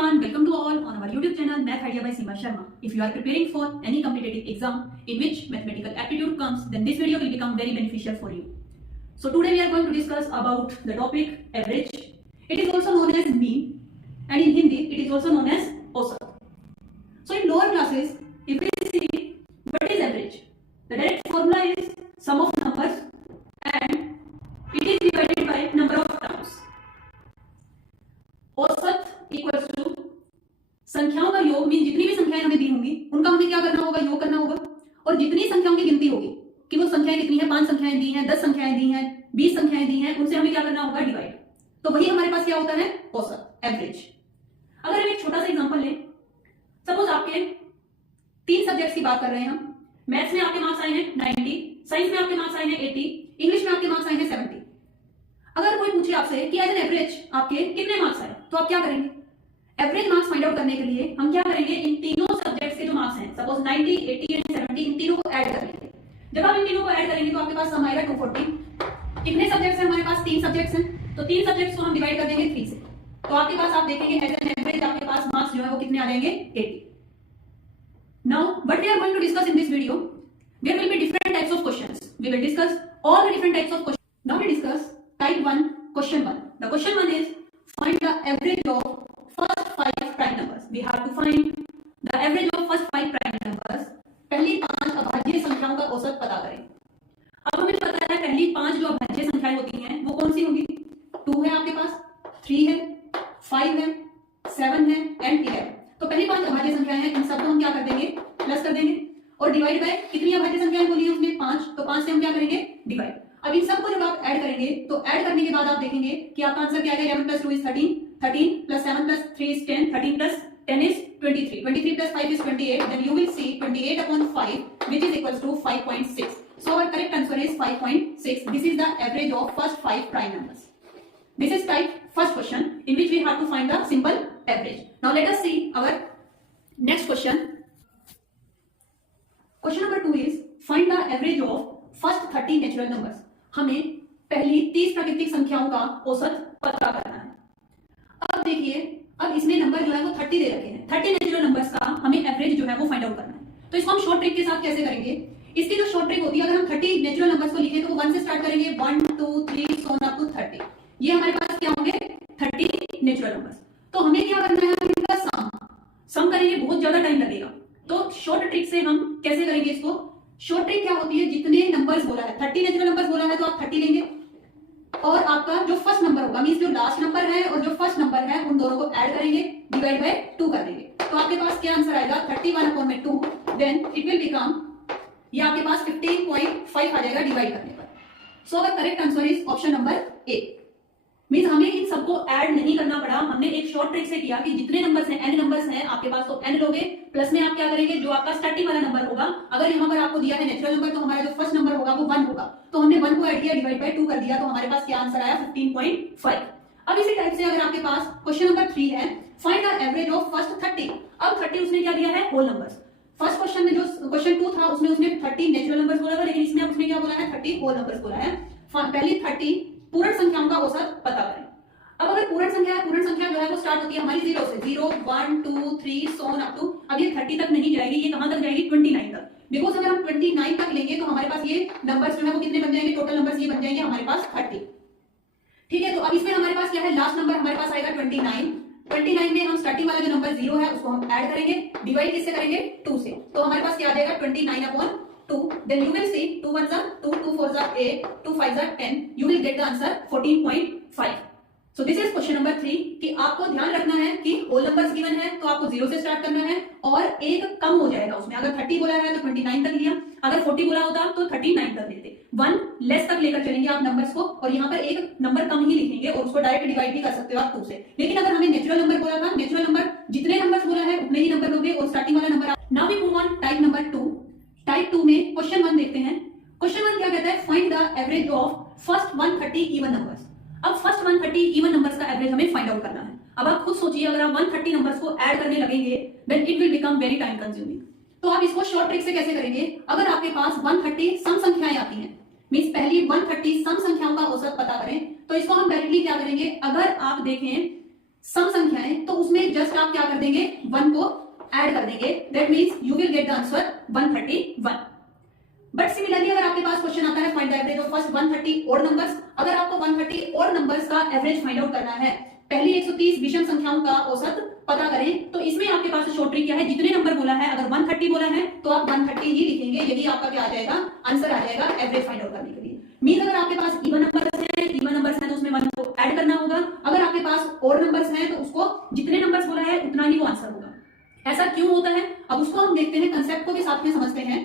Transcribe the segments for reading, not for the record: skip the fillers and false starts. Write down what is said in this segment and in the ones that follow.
everyone, welcome to all on our YouTube channel Math Idea by Seema Sharma. If you are preparing for any competitive exam in which mathematical aptitude comes, then this video will become very beneficial for you. So today we are going to discuss about the topic average. It is also known as mean, and in Hindi it is also known as औसत. So in lower classes, if we see what is average, the direct formula is sum of numbers and it is divided by number of terms. औसत equals to संख्याओं का योग, mean जितनी भी संख्याएं हमें दी होंगी उनका हमें क्या करना होगा, योग करना होगा, और जितनी संख्याओं की गिनती होगी कि वो संख्याएं कितनी है, 5 संख्याएं दी हैं, 10 संख्याएं दी हैं, 20 संख्याएं दी हैं, उनसे हमें क्या करना होगा, डिवाइड. तो वही हमारे पास क्या होता है, औसत, एवरेज. अगर हम एक छोटा सा एग्जांपल लें, सपोज आपके 3 सब्जेक्ट्स की बात कर रहे हैं हम. मैथ्स में आपके मार्क्स आए हैं 90, साइंस में आपके मार्क्स आए हैं 80, इंग्लिश में आपके मार्क्स आए हैं 70. अगर कोई पूछे आपसे कि एज एन एवरेज आपके कितने मार्क्स आए, तो आप क्या करेंगे? एवरेज मार्क्स फाइंड आउट करने के लिए हम क्या करेंगे, इन तीनों सब्जेक्ट्स के जो मार्क्स हैं, सपोज 90, 80 एंड 70, इन तीनों को ऐड कर लेंगे. जब आप इन तीनों को ऐड करेंगे तो आपके पास सम आएगा 240. कितने सब्जेक्ट्स हैं हमारे पास? 3 सब्जेक्ट्स हैं, तो 3 सब्जेक्ट्स को हम डिवाइड कर देंगे 3 से. तो आपके पास आप देखेंगे एज एन एवरेज आपके पास मार्क्स जो है वो कितने आ जाएंगे, 80. Now what we are going to discuss in this video, there will be different types of questions. We will discuss all the different types of question. Now we discuss type 1, question 1. The question 1 is find the average of first 5 prime numbers. We have to find the average of first 5 prime numbers. पहली 5 अभाज्य संख्याओं का औसत पता करें. अब हमें पता है पहली 5 जो अभाज्य संख्याएं होती हैं वो कौन सी होंगी? 2 है आपके पास, 3 है, 5 है, 7 है एंड 11. तो पहली 5 अभाज्य संख्याएं हैं, इन सबको हम क्या कर देंगे, प्लस कर देंगे, और डिवाइड बाय कितनी अभाज्य संख्याएं बोली है उसमें, 5. तो 5 से हम क्या करेंगे, डिवाइड. अब इन सबको जब आप ऐड करेंगे तो ऐड करने के बाद आप देखेंगे कि आपका आंसर क्या आएगा, 11 + 2 = 13, 13 + 7 + 3 = 10, 13 + 10 is 23, 23 + 5 is 28. Then you will see 28/5 which is equals to 5.6. So our correct answer is 5.6. This is the average of first 5 prime numbers. This is type first question in which we have to find the simple average. Now let us see our next question. Question number 2 is find the average of first 30 natural numbers. हमें पहली 30 प्राकृतिक संख्याओं का औसत पता करना है. अब देखिए, अब इसमें नंबर जो है वो 30 दे रखे हैं. 30 नेचुरल नंबर्स का हमें एवरेज जो है वो फाइंड आउट करना है. तो इसको हम शॉर्ट ट्रिक के साथ कैसे करेंगे? इसकी जो शॉर्ट ट्रिक होती है, अगर हम 30 नेचुरल नंबर्स को लिखें तो वो 1 से स्टार्ट करेंगे, 1 2 3 सो अप टू 30. ये हमारे पास क्या होंगे, 30 नेचुरल नंबर्स. तो हमें क्या करना है, इनका सम करेंगे, बहुत ज्यादा टाइम लगेगा. तो शॉर्ट ट्रिक से हम कैसे करेंगे इसको? शॉर्ट ट्रिक क्या होती है, जितने नंबर्स बोला है, 30 नेचुरल नंबर्स बोला है तो आप 30 लेंगे, और आपका जो फर्स्ट नंबर होगा, मींस जो लास्ट नंबर है और जो फर्स्ट नंबर है, उन दोनों को ऐड करेंगे, डिवाइड बाय 2 कर देंगे. तो आपके पास क्या आंसर आएगा, 31/2. देन इट विल बिकम, ये आपके पास 15.5 आ जाएगा डिवाइड करने पर. So our correct answer is option number A. Means हमें इन सबको ऐड नहीं करना पड़ा, हमने एक शॉर्ट ट्रिक से किया कि जितने नंबर्स हैं, n नंबर्स हैं आपके पास, तो n लोगे, प्लस में आप क्या करेंगे, जो आपका स्टार्टिंग वाला नंबर होगा, अगर यहाँ पर आपको दिया है नेचुरल नंबर, तो हमारा जो फर्स्ट नंबर होगा वो 1 होगा, तो हमने 1 को ऐड किया, डिवाइड बाय 2 कर दिया, तो हमारे पास क्या आंसर आया, 15.5. अब इसी टाइप से अगर आपके पास क्वेश्चन नंबर 3 है, find the average of first 30. अब 30 उसने क्या दिया है, होल नंबर्स. फर्स्ट क्वेश्चन में जो क्वेश्चन 2 था उसमें उसने 30 नेचुरल नंबर्स बोला था, लेकिन इसमें उसने क्या बोला है, 30 होल नंबर्स बोला है. पहली 30 पूर्ण संख्याओं का औसत पता करें. अब अगर पूर्ण संख्या है, पूर्ण संख्या जो है वो स्टार्ट होती है हमारी 0 से, 0 1 2 3 सो अप टू, अब ये 30 तक नहीं जाएगी, ये कहां तक जाएगी, 29 तक. बिकॉज अगर हम 29 तक लेंगे तो हमारे पास ये नंबर्स जो है वो कितने बन जाएंगे, टोटल नंबर्स ये बन जाएंगे हमारे पास 30. ठीक है, तो अब इसमें हमारे पास क्या है, लास्ट नंबर हमारे पास आएगा 29. 29 में हम स्टार्टिंग वाला जो नंबर 0 है उसको हम ऐड करेंगे, डिवाइड किससे करेंगे, 2 से. तो हमारे पास क्या आ जाएगा, 29/2. Then you will see 2 1 2, 2 4 8, 2 5 10. You will get the answer 14.5. So this is question number 3 कि आपको ध्यान रखना है कि होल नंबर्स गिवन है तो आपको 0 से स्टार्ट करना है, और एक कम हो जाएगा उसमें. अगर 30 बोला है तो 29 तक लिया, अगर 40 बोला होता तो 39 तक लेते. 1 लेस तक लेकर चलेंगे आप नंबर्स को, और यहाँ पर एक नंबर कम ही लिखेंगे, और उसको डायरेक्ट डिवाइड भी कर सकते हो आप 2 से. लेकिन अगर हमें नेचुरल नंबर बोला था, नेचुरल नंबर जितने नंबर्स बोला है उतने ही नंबर लोगे, और स्टार्टिंग वाला number. Now we move on type number 2. Type 2 में क्वेश्चन 1 देखते हैं. क्वेश्चन 1 क्या कहता है, find the average of first 130 even numbers. अब फर्स्ट 130 इवन नंबर्स का एवरेज हमें फाइंड आउट करना है. अब आप खुद सोचिए, अगर आप 130 नंबर्स को ऐड करने लगेंगे then it will become very time consuming. तो आप इसको शॉर्ट ट्रिक से कैसे करेंगे, अगर आपके पास 130 सम संख्याएं आती हैं, मींस पहली 130 सम संख्याओं का औसत पता करें, तो इसको हम डायरेक्टली क्या करेंगे, अगर आप देखें सम संख्याएं तो उसमें जस्ट आप क्या कर देंगे, 1 को ऐड कर देंगे, that means you will get the answer 131। But similarly अगर आपके पास क्वेश्चन आता है find the average of first 130 odd numbers, अगर आपको 130 ओड नंबर्स का एवरेज फाइंड आउट करना है, पहली 130 विषम संख्याओं का औसत पता करें, तो इसमें आपके पास शॉर्ट ट्रिक क्या है, जितने नंबर बोला है, अगर 130 बोला है तो आप 130 ही लिखेंगे, यही आपका क्या आ जाएगा, आंसर आ जाएगा एवरेज फाइंड आउट करने के लिए। मीन अगर आपके पास इवन नंबर्स है तो उसमें 1 को ऐड करना होगा, अगर आपके पास ओड नंबर्स है तो उसको जितने नंबर्स बोला है उतना ही वो आंसर होगा। ऐसा क्यों होता है, अब उसको हम देखते हैं, कंसेप्ट को भी साथ में समझते हैं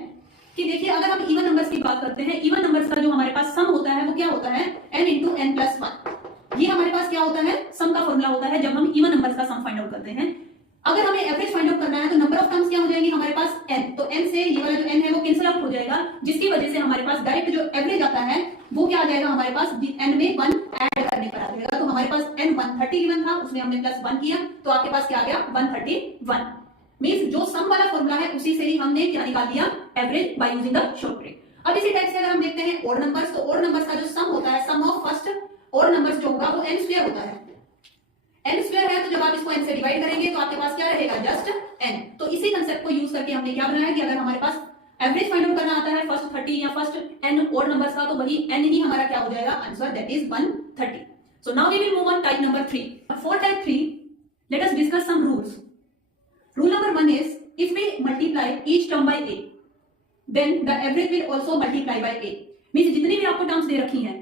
कि देखिए अगर हम इवन नंबर्स की बात करते हैं, इवन नंबर्स का जो हमारे पास सम होता है वो क्या होता है, n इंटू n प्लस 1। ये हमारे पास क्या होता है, सम का फॉर्मूला होता है जब हम इवन नंबर्स का सम फाइंड आउट करते हैं। अगर हमें एवरेज फाइंड आउट करना है तो नंबर ऑफ टर्म्स क्या हो जाएंगी हमारे पास n, तो n से ये वाला जो n है वो कैंसिल आउट हो जाएगा, जिसकी वजह से हमारे पास डायरेक्ट जो एवरेज आता है वो क्या आ जाएगा, हमारे पास n में 1 ऐड करने पर आ जाएगा। तो हमारे पास n 130 गिवन था, उसमें हमने प्लस 1 किया तो आपके पास क्या आ गया 131। मींस जो सम वाला फॉर्मूला है उसी से ही हमने क्या निकाल दिया, average by using the short trick. अब इसी टाइप से अगर हम देखते हैं ओड नंबर्स, तो ओड नंबर्स का जो सम होता है, सम ऑफ फर्स्ट ओड नंबर्स जो होगा वो n स्क्वायर होता है। n स्क्वायर है तो जब आप इसको n से डिवाइड करेंगे तो आपके पास क्या रहेगा, जस्ट n। तो इसी कंसेप्ट को यूज करके हमने क्या बनाया कि अगर हमारे पास एवरेज फाइंड आउट करना आता है फर्स्ट 30 या फर्स्ट n ओड नंबर्स का, तो वही n ही हमारा क्या हो जाएगा answer, that is 130। So now we will move on type number 3। For type 3 let us discuss some rules. Rule number 1 is if we multiply each term by a, then the average will also multiply by a. Means जितनी भी आपको terms दे रखी हैं,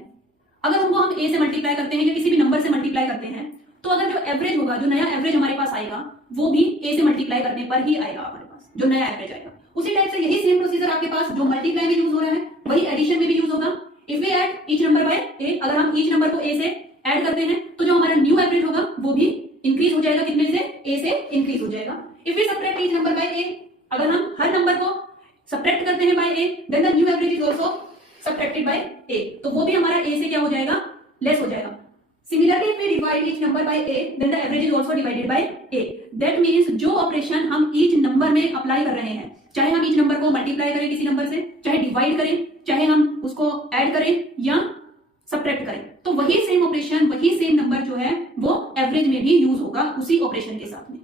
अगर उनको हम a से multiply करते हैं या किसी भी नंबर से मल्टीप्लाई करते हैं, तो अगर जो एवरेज होगा, जो नया एवरेज हमारे पास आएगा, वो भी a से मल्टीप्लाई करने पर ही आएगा हमारे पास, जो नया एवरेज आएगा। उसी टाइप से यही सेम प्रोसीजर आपके पास जो मल्टीप्लाई में यूज हो रहा है वही एडिशन में भी यूज होगा। If we add each number by a, अगर हम ईच नंबर को a से ऐड करते हैं तो जो हमारा न्यू एवरेज होगा वो भी इंक्रीज हो जाएगा, कितने से, a से इंक्रीज हो जाएगा। If we subtract each number by a, अगर हम हर नंबर को सब्ट्रैक्ट करते हैं by a, then the new average is also subtracted by a, तो वो भी हमारा a से क्या हो जाएगा, लेस हो जाएगा। Similarly if we divide each number by a, then the average is also divided by a। That means जो ऑपरेशन हम ईच नंबर में अप्लाई कर रहे हैं, चाहे हम ईच नंबर को मल्टीप्लाई करें किसी नंबर से, चाहे डिवाइड करें, चाहे हम उसको ऐड करें या सब्ट्रैक्ट करें, तो वही सेम ऑपरेशन, वही सेम नंबर जो है वो एवरेज में भी यूज होगा उसी ऑपरेशन के साथ में।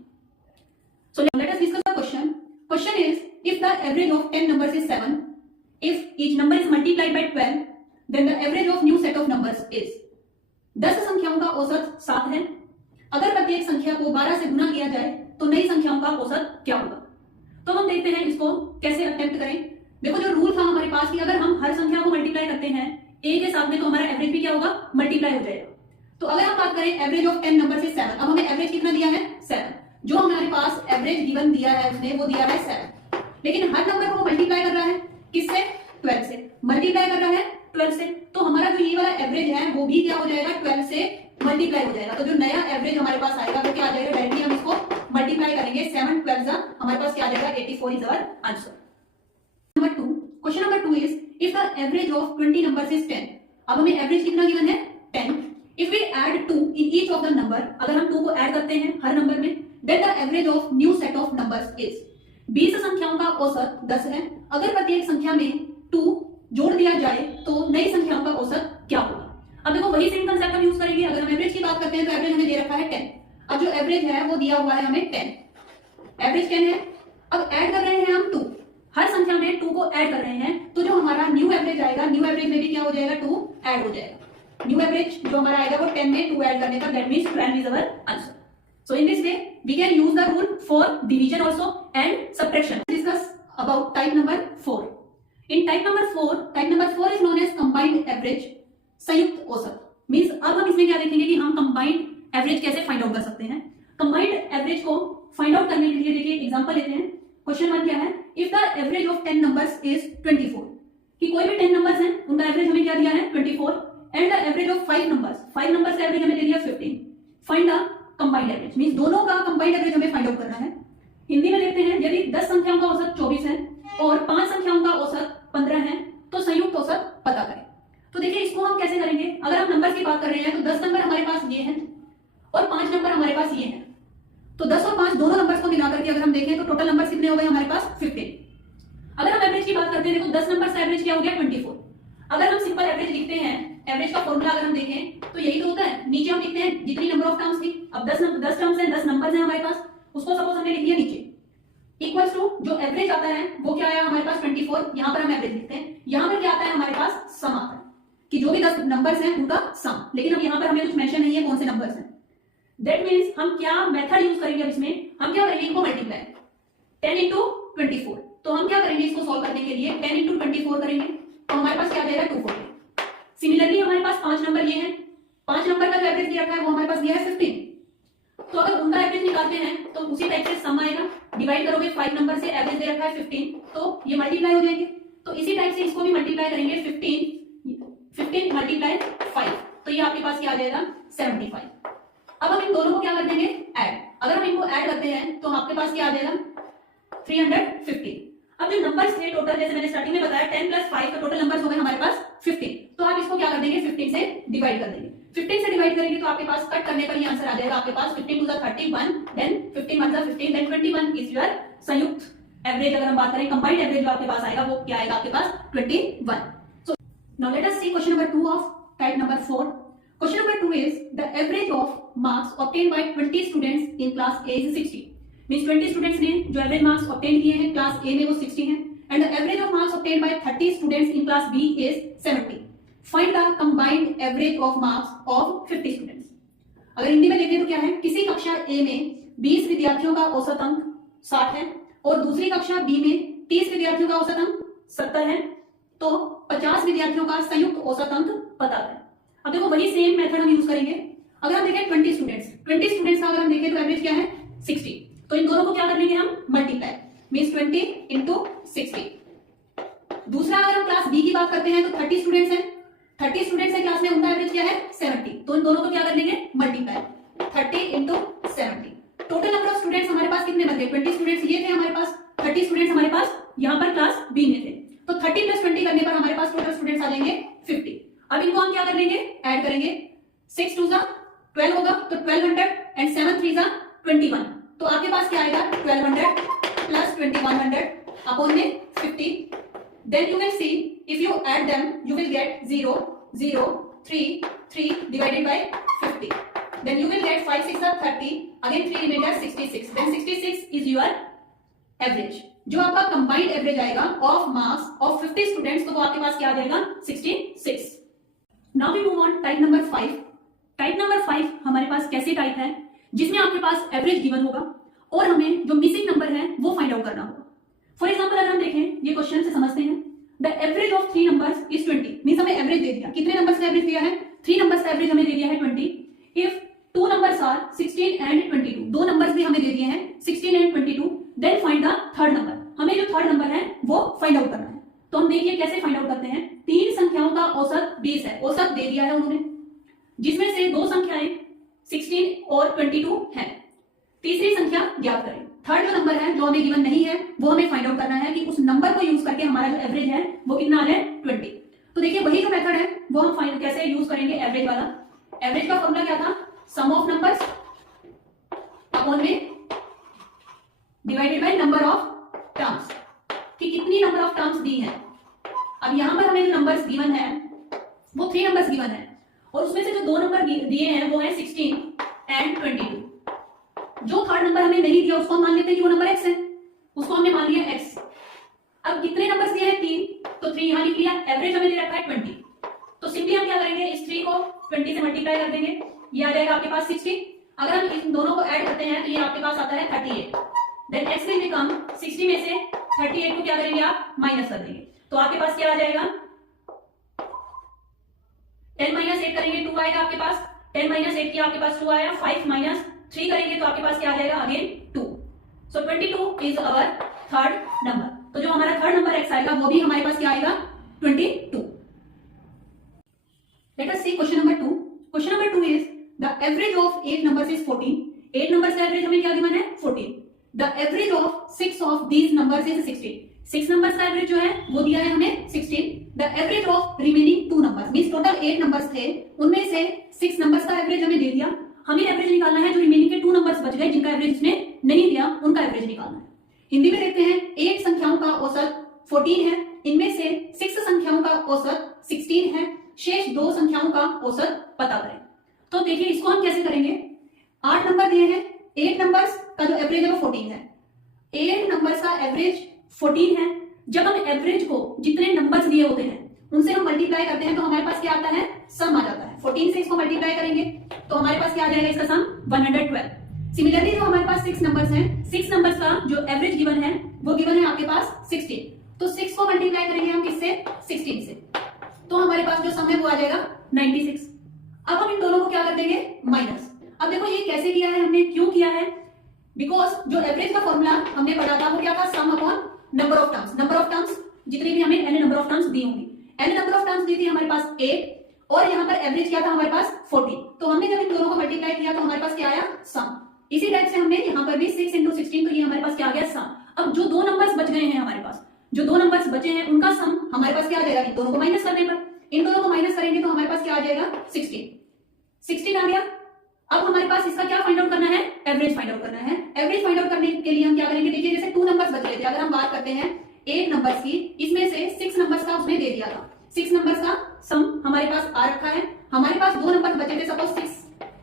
So let us discuss the question. Question is, if the average of 10 numbers is 7, if each number is multiplied by 12, then the average of new set of numbers is 10 संख्याओं का औसत 7 है। अगर प्रत्येक संख्या को 12 से गुना किया जाए तो नई संख्याओं का औसत क्या होगा। तो हम देखते हैं इसको कैसे अटेम्प्ट करें। देखो जो रूल था हमारे पास कि अगर हम हर संख्या को मल्टीप्लाई करते हैं a के साथ में तो हमारा एवरेज भी क्या होगा, मल्टीप्लाई हो जाएगा। तो अगर हम बात करें एवरेज ऑफ 10 नंबर से 7, अब हमें एवरेज कितना दिया है, 7। जो हमारे पास एवरेज गिवन दिया है उसने वो दिया है 7, लेकिन हर नंबर को मल्टीप्लाई कर रहा है किससे, 12 से, मल्टीप्लाई कर रहा है 12 से, तो हमारा जो ये वाला एवरेज है वो भी क्या हो जाएगा, 12 से मल्टीप्लाई हो जाएगा। तो जो नया एवरेज हमारे पास आएगा वो क्या आ जाएगा, डायरेक्टली हम इसको मल्टीप्लाई करेंगे, 7 12 जा हमारे पास क्या आ जाएगा, 84 is our answer. Number 2, question number 2 is if the average of 20 numbers is 10। अब हमें एवरेज कितना गिवन है, 10। If we add 2 in each of the number, अगर हम 2 को ऐड करते हैं हर नंबर में, then the average of new set of numbers is 20 संख्याओं का औसत 10 है। अगर प्रत्येक संख्या में 2 जोड़ दिया जाए तो नई संख्याओं का औसत क्या होगा। अब देखो वही सेम कंसेप्ट हम यूज करेंगे। अगर हम एवरेज की बात करते हैं तो एवरेज हमें दे रखा है 10। अब जो एवरेज है वो दिया हुआ है हमें 10, एवरेज 10 है। अब ऐड कर रहे हैं हम 2, हर संख्या में 2 को ऐड कर रहे हैं, तो जो हमारा न्यू एवरेज आएगा, न्यू एवरेज में भी क्या हो जाएगा, 2 ऐड हो जाएगा। न्यू एवरेज जो हमारा आएगा वो 10 में 2 ऐड करने का, that means 12 is our answer. So in this way we can use the rule for division also and subtraction. Discuss about type number 4. In type number 4 is known as combined average, संयुक्त औसत। Means अब हम इसमें क्या देखेंगे कि हम combined average कैसे फाइंड आउट कर सकते हैं। कंबाइंड एवरेज को फाइंड आउट करने के लिए देखिए एग्जांपल लेते हैं। क्वेश्चन 1 क्या है, if the average of 10 numbers is 24, कि कोई भी 10 नंबर्स हैं उनका एवरेज हमें क्या दिया है 24, and the average of 5 numbers का एवरेज हमें दे दिया 15। Find the combined average, means दोनों का कंबाइंड एवरेज हमें फाइंड आउट करना है। हिंदी में देखते हैं, यदि 10 संख्याओं का औसत 24 है और 5 संख्याओं का औसत 15 है तो संयुक्त औसत पता करें। तो देखिए इसको हम कैसे करेंगे। अगर हम नंबर्स की बात कर रहे हैं तो 10 नंबर हमारे पास ये हैं और 5 नंबर हमारे पास ये हैं, तो 10 और 5 दोनों नंबर्स को मिलाकर के अगर हम देखें तो टोटल नंबर कितने हो गए हमारे पास 15। अगर हम एवरेज की बात करते हैं तो 10 नंबर का एवरेज क्या हो गया 24। अगर हम सिंपल एवरेज लिखते हैं एवरेज का फॉर्मूला अगर हम देखें तो यही तो होता है, नीचे हम लिखते हैं जितनी नंबर ऑफ टर्म्स थी। अब 10 टर्म्स हैं, 10 नंबर्स हैं हमारे पास, उसको सपोज हमने लिख दिया नीचे, इक्वल्स टू जो एवरेज आता है वो क्या आया हमारे पास 24, यहाँ पर हम एवरेज लिखते हैं। यहाँ पर क्या आता है हमारे पास सम आता है कि जो भी 10 नंबर्स हैं उनका सम, लेकिन अब यहाँ पर हमें कुछ मेंशन नहीं है कौन से नंबर्स हैं। दैट मीन्स हम क्या मेथड यूज करेंगे अब इसमें, हम क्या करेंगे इनको मल्टीप्लाई 10 इंटू 24। तो हम क्या करेंगे इसको सॉल्व करने के लिए 10 इंटू 24 करेंगे तो हमारे पास क्या आ जाएगा 240। सिमिलरली हमारे पास 5 नंबर ये हैं, 5 नंबर का जो एवरेज दिया रखा है वो हमारे पास दिया है 15। तो अगर उनका एवरेज निकालते हैं तो उसी टाइप से सम आएगा, डिवाइड करोगे 5 नंबर से, एवरेज दे रखा है 15 तो ये मल्टीप्लाई हो जाएंगे। तो इसी टाइप से इसको भी मल्टीप्लाई करेंगे 15 मल्टीप्लाई 5 तो ये आपके पास क्या आ जाएगा 75। अब हम इन दोनों को क्या कर देंगे ऐड, अगर हम इनको ऐड करते हैं तो आपके पास क्या आ जाएगा 350। अब जो नंबर्स थे टोटल, जैसे मैंने स्टार्टिंग में बताया 10 प्लस 5 का टोटल नंबर्स हो गए हमारे पास 15। तो आप इसको क्या कर देंगे 15 से डिवाइड कर देंगे। 15 से डिवाइड करेंगे तो आपके पास कट करने पर ये आंसर आ जाएगा आपके पास 15 to the 31, then 15 1 15, then 21 is your संयुक्त एवरेज। अगर हम बात करें कंबाइंड एवरेज जो आपके पास आएगा वो क्या आएगा आपके पास 21। So now let us see question number 2 of type number 4। Question number 2 is the average of marks obtained by 20 students in class A is 60. Means 20 students ने जो average marks obtain किए हैं class A में वो 60 हैं, and the average of marks obtained by 30 students in class B is 70. Find the combined average of marks of 50 students. अगर हिंदी में देखें तो क्या है, किसी कक्षा A में 20 विद्यार्थियों का औसत अंक 60 है और दूसरी कक्षा B में 30 विद्यार्थियों का औसत अंक 70 है, तो 50 विद्यार्थियों का संयुक्त औसत अंक पता करें। अब देखो वही सेम मेथड हम यूज करेंगे। अगर हम देखें 20 स्टूडेंट्स का अगर हम देखें तो एवरेज क्या है 60, तो इन दोनों को क्या कर लेंगे हम मल्टीप्लाई, मींस 20 इंटू 60। दूसरा अगर हम क्लास बी की बात करते हैं तो 30 स्टूडेंट्स हैं, 30 स्टूडेंट्स है क्लास में, उनका एवरेज क्या है 70, तो इन दोनों को क्या कर लेंगे multiply 30 into 70। Total number of students हमारे पास कितने बचे, 20 स्टूडेंट्स ये थे हमारे पास, 30 स्टूडेंट्स हमारे पास यहाँ पर क्लास बी में थे, तो 30 प्लस 20 करने पर हमारे पास टोटल स्टूडेंट्स आ जाएंगे 50। अब इनको हम क्या कर लेंगे ऐड करेंगे, 6 2 12 होगा तो 1200 एंड 7 3 21, तो आपके पास क्या आएगा 1200 प्लस 2100 अपॉन में 50। Then you will see if you add them you will get 0 0 3 3 divided by 50, then you will get 5 6 30, again 3 remainder 66, then 66 is your average. जो आपका कंबाइंड एवरेज आएगा ऑफ मार्क्स ऑफ 50 स्टूडेंट्स, तो वो आपके पास क्या आ जाएगा 66। Now we move on type number 5। Type number 5 हमारे पास कैसे टाइप है जिसमें आपके पास एवरेज गिवन होगा और हमें जो मिसिंग नंबर है वो फाइंड आउट करना होगा। फॉर एग्जांपल अगर हम देखें ये क्वेश्चन से समझते हैं, the average of 3 numbers is 20, means हमें एवरेज दे दिया, कितने नंबर्स का एवरेज दिया है 3 नंबर्स का एवरेज हमें दे दिया है 20। इफ 2 नंबर्स आर 16 एंड 22, दो नंबर्स भी हमें दे दिए हैं 16 and 22, then find the third number. हमें जो थर्ड नंबर है वो फाइंड आउट करना है। तो हम देखिए कैसे फाइंड आउट करते हैं। 3 संख्याओं का औसत 20 है, औसत दे दिया है उन्होंने, जिसमें से 2 संख्याएं 16 और 22 हैं। तीसरी संख्या ज्ञात करें। थर्ड जो नंबर है जो हमें गिवन नहीं है वो हमें फाइंड आउट करना है कि उस नंबर को यूज करके हमारा जो एवरेज है वो कितना आ रहा है 20। तो देखिए वही जो मेथड है वो हम फाइंड कैसे यूज करेंगे एवरेज वाला। एवरेज का फॉर्मूला क्या था, सम ऑफ नंबर्स अपॉन में divided by number of terms, कि कितनी नंबर ऑफ टर्म्स दी है। अब यहां पर हमें जो नंबर्स गिवन है वो 3 नंबर्स गिवन है और उसमें से जो 2 नंबर दिए हैं वो है 16 एंड 22। जो थर्ड नंबर हमें नहीं दिया उसको हम मान लेते हैं कि वो नंबर x है, उसको हमने मान लिया x। अब कितने नंबर्स दिए हैं 3, तो 3 यहां लिख लिया, एवरेज हमें दे रखा है 20, तो सिंपली हम क्या करेंगे इस 3 को 20 से मल्टीप्लाई कर देंगे, ये आ जाएगा आपके पास 60। अगर हम इन दोनों को ऐड करते हैं तो ये आपके पास आता है 38, देन x विल बिकम 60 में से 38 को क्या करेंगे आप माइनस कर देंगे, तो आपके पास क्या आ जाएगा 10 माइनस 8 करेंगे 2 आएगा आपके पास, 10 माइनस 8 किया आपके पास 2 आया, 5 माइनस 3 करेंगे तो आपके पास क्या आ जाएगा again 2। So 22 is our third number. तो जो हमारा थर्ड नंबर x आएगा वो भी हमारे पास क्या आएगा 22। Let us see question number 2। Question number 2 is the average of 8 numbers is 14। 8 numbers का एवरेज हमें क्या गिवन है 14। The average of 6 of these numbers is 16। 6 numbers का एवरेज जो है वो दिया है हमें 16। The average of remaining 2 numbers, means total 8 numbers थे, उनमें से 6 नंबर्स का एवरेज हमें दे दिया, हमें एवरेज निकालना है जो रिमेनिंग के 2 नंबर्स बच गए जिनका एवरेज इसने नहीं दिया उनका एवरेज निकालना है। हिंदी में देखते हैं 8 संख्याओं का औसत 14 है, इनमें से 6 संख्याओं का औसत 16 है, शेष दो संख्याओं का औसत पता करें। तो देखिए इसको हम कैसे करेंगे। 8 नंबर दिए हैं, 8 नंबर्स का जो एवरेज है वो 14 है। 8 नंबर्स का एवरेज 14 है। जब हम एवरेज को जितने नंबर्स दिए होते हैं उनसे हम मल्टीप्लाई करते हैं तो हमारे पास क्या आता है, सम आ जाता है। 14 से इसको मल्टीप्लाई करेंगे तो हमारे पास क्या आ जाएगा, इसका सम 112। सिमिलरली जो हमारे पास 6 नंबर्स हैं, 6 नंबर्स का जो एवरेज गिवन है वो गिवन है आपके पास 16। तो 6 को मल्टीप्लाई करेंगे हम किससे, 16 से, तो हमारे पास जो सम है वो आ जाएगा 96। अब हम इन दोनों को क्या कर देंगे, माइनस। अब देखो ये कैसे किया है हमने, क्यों किया है, बिकॉज जो एवरेज का फॉर्मूला हमने पढ़ा था वो क्या था, सम upon number of terms. Number of terms जितनी भी हमें एन नंबर ऑफ टर्म्स दी होंगी, एन नंबर ऑफ टर्म्स दी थी हमारे पास 8 और यहाँ पर एवरेज क्या था हमारे पास 14। तो हमने जब इन दोनों को मल्टीप्लाई किया तो हमारे पास क्या आया, सम। इसी टाइप से हमने यहाँ पर भी 6 into 16, तो ये हमारे पास क्या आ गया, सम। अब जो दो नंबर्स बच गए हैं हमारे पास, जो दो नंबर्स बचे हैं उनका सम हमारे पास क्या आ जाएगा, इन दोनों को माइनस करने पर। इन दोनों को माइनस करेंगे तो हमारे पास क्या आ जाएगा, 16 आ गया। अब हमारे पास इसका क्या फाइंड आउट करना है, एवरेज फाइंड आउट करना है। एवरेज फाइंड आउट करने के लिए हम क्या करेंगे, देखिए जैसे 2 नंबर्स बच रहे थे, अगर हम बात करते हैं 8 नंबर्स की, इसमें से 6 नंबर्स का उसने दे दिया था, 6 नंबर्स का सम हमारे पास आ रखा है। हमारे पास दो नंबर बचे थे, सपोज 6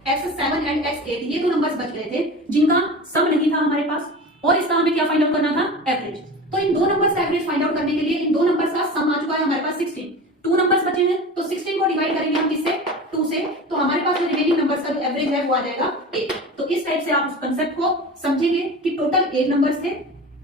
x7 एंड x8, ये दो नंबर्स बच गए थे जिनका सम नहीं था हमारे पास, और इसका हमें क्या फाइंड आउट करना था, एवरेज। तो इन दो नंबर्स का एवरेज फाइंड आउट करने के लिए इन दो नंबर्स का सम आ चुका है हमारे पास 16। 2 नंबर्स बचे हैं तो 16 को डिवाइड करेंगे हम किससे, 2 से, तो हमारे पास जो रिमेनिंग नंबर्स का जो एवरेज है वो आ जाएगा 8। तो इस टाइप से आप उस कंसेप्ट को समझेंगे कि टोटल 8 नंबर्स थे,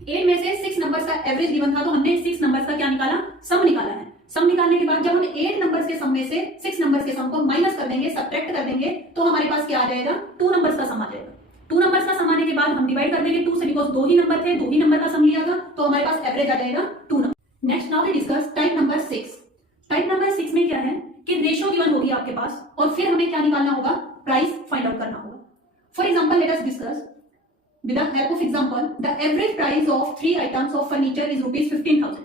8 में से 6 नंबर्स का एवरेज गिवन था, तो हमने 6 नंबर्स का क्या निकाला, सम निकाला है। सम निकालने के बाद जब हम 8 नंबर्स के सम में से 6 नंबर्स के सम को माइनस कर देंगे, सब्ट्रैक्ट कर देंगे, तो हमारे पास क्या आ जाएगा, 2 नंबर्स का सम आ जाएगा। 2 नंबर्स का सम आने के बाद हम डिवाइड कर देंगे 2 से, बिकॉज 2 ही नंबर थे, 2 ही नंबर का सम लिया था, तो हमारे पास एवरेज आ जाएगा 2 number. Next now we discuss type number 6। टाइप नंबर 6 में क्या है कि रेशियो गिवन होगी आपके पास और फिर हमें क्या निकालना होगा, प्राइस फाइंड आउट करना होगा। For example let us discuss with the help of example the average price of 3 items of furniture is rupees 15,000।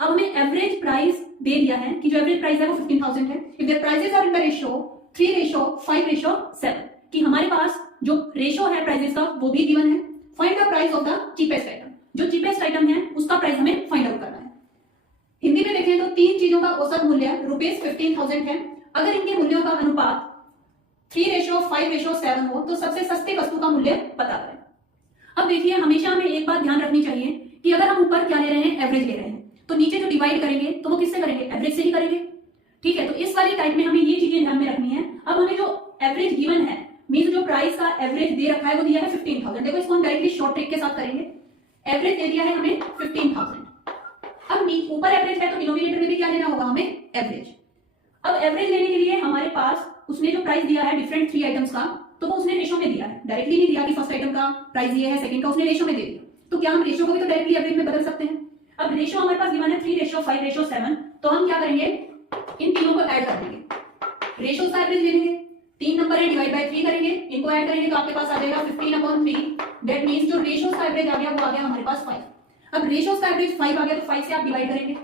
अब हमें एवरेज प्राइस दे दिया है कि जो एवरेज प्राइस है वो 15,000 है। If their prices are in the ratio 3:5:7, कि हमारे पास जो रेशियो है प्राइसेस का वो भी गिवन है। Find the price of the cheapest item, जो चीपेस्ट आइटम है उसका प्राइस हमें फाइंड आउट करना है। हिंदी में देखें तो तीन चीजों का औसत मूल्य रुपीज 15,000 है। अगर इनके मूल्यों का अनुपात 3:5:7 हो तो सबसे सस्ती वस्तु का मूल्य पता करें। अब देखिए हमेशा हमें एक बात ध्यान रखनी चाहिए कि अगर हम ऊपर क्या ले रहे हैं, एवरेज ले रहे हैं, तो नीचे जो डिवाइड करेंगे तो वो किससे करेंगे, एवरेज से ही करेंगे। ठीक है, तो इस वाली टाइप में हमें ये चीजें ध्यान में रखनी है। अब हमें जो एवरेज गिवन है, मींस जो प्राइस का एवरेज दे रखा है वो दिया है 15,000। देखो इसको हम डायरेक्टली शॉर्ट ट्रिक के साथ करेंगे। एवरेज दे दिया है हमें 15,000। अब ऊपर एवरेज है तो डिनोमिनेटर में भी क्या लेना होगा हमें, एवरेज। अब एवरेज लेने के लिए हमारे पास उसने जो प्राइस दिया है डिफरेंट 3 आइटम्स का, तो वो उसने रेशो में दिया है, डायरेक्टली नहीं दिया कि फर्स्ट आइटम का प्राइस ये है, सेकंड का उसने रेशो में दे दिया। तो क्या हम रेशो को भी तो डायरेक्टली एवरेज में बदल सकते हैं। अब रेशो हमारे पास गिवन है 3:5:7, तो हम क्या करेंगे, इन तीनों को ऐड कर देंगे। रेशो का एवरेज ले लेंगे, 3 नंबर है, डिवाइड बाय 3 करेंगे, इनको ऐड करेंगे तो आपके पास आ जाएगा 15/3। दैट मींस जो रेशो का एवरेज आ गया वो आ गया हमारे पास 5। अब रेशो का एवरेज 5 आ गया तो 5 से आप डिवाइड करेंगे।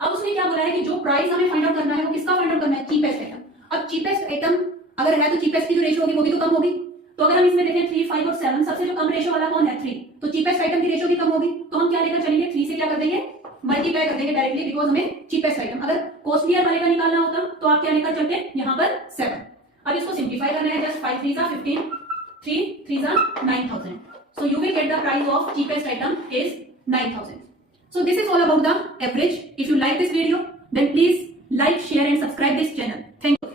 अब उसने क्या बोला है कि जो प्राइस हमें फाइंड आउट करना है वो किसका फाइंड आउट करना है, चीपेस्ट आइटम। अब चीपेस्ट आइटम अगर है तो चीपेस्ट की जो रेशो होगी वो भी तो कम होगी। तो अगर हम इसमें देखें 3, 5 और 7, सबसे जो कम रेशो वाला कौन है, 3, तो चीपेस्ट आइटम की रेशो भी कम होगी। तो हम क्या लेकर चलेंगे, 3 से क्या कर देंगे, मल्टीप्लाई कर देंगे डायरेक्टली, बिकॉज हमें चीपेस्ट आइटम। अगर कॉस्टलियर वाले का निकालना होता तो आप क्या लेकर चलते यहाँ पर 7। अब इसको सिंप्लीफाई करना है, just 5 3 15, 3 3 9,000। So you will get the price of cheapest item is 9,000. So this is all about the average. If you like this video, then please like, share and subscribe this channel. Thank you.